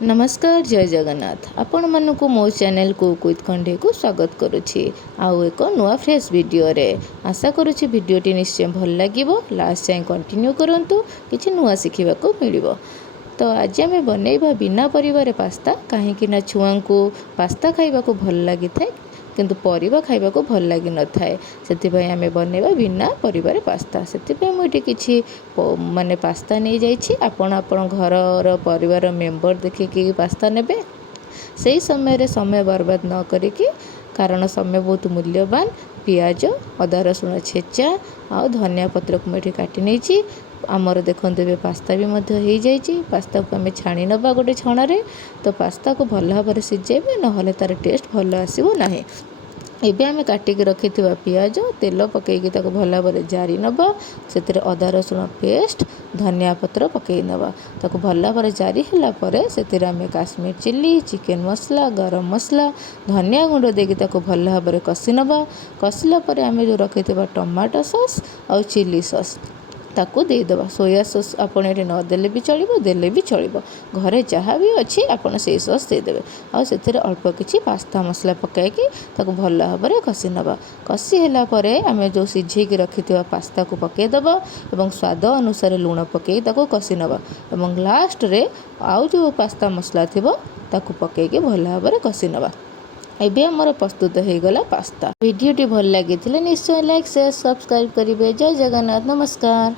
नमस्कार जय जगन्नाथ आपण मानक मो चैनल कुक विथ कंढे को स्वागत करुछि आउ एक नुआ फ्रेश वीडियो रे आशा करुछि वीडियोटी निश्चय भल लागिवो लास्ट जाए कंटिन्यू करंतु किछि नुआ सिखिबा को मिलिबो। तो आज आम बनैबा बिना परिवार पास्ता कहीं छुआ को पास्ता खाइबा को भल लगी थाए किंतु परिबा खाइबा को भल लगी न थाए से आम बनैबा बिना परिवार पास्ता से मुझे किछि माने पास्ता नहीं जाइछि आपण घर परिवार मेंबर देखिकी पास्ता नेबे से समय बर्बाद न करिकी कारण समय बहुत मूल्यवान पियाज अदा रसुण छेचा आ धनिया पत्र को मुझे काटी नहीं आमर देखते ए पास्ता भी हो जाइए पास्ता को आम छाणी नवा गोटे छणारे तो पास्ता को भल भाव सीझेबे ना तार टेस्ट भल आसो ना। एबे आम काटिक रखि पियाज तेल पकईकी भल भाव जारी नवा से अदा रसुण पेस्ट धनिया पत्र पकई नवा ताको भल भाव जारी है से आम काश्मीर चिल्ली चिकेन मसला गरम मसला धनिया गुंड देकी भल भाव कषि नवा कषिला आम जो रखि टमाटो सॉस और चिली सॉस ताकू देदेबा सोया सॉस आपड़ ये नदेले भी चलो देले भी चलो घरे जहाँ भी अच्छी आपड़ से सॉस देदेवे आ से अल्प किसी पास्ता मसला पकईकी भल भाव कषि नवा कषि है आम जो सीझेक रखि पास्ता को पकईदबा और स्वाद अनुसार लुण पकई कषि नवा और लास्ट रे आउ जो पास्ता मसला थी ताकू पकईकी भल भाव कषि नवा। एबे हमर प्रस्तुत हो गला पास्ता। वीडियोटी भल लगी निश्चय लाइक शेयर सब्सक्राइब करेंगे। जय जगन्नाथ नमस्कार।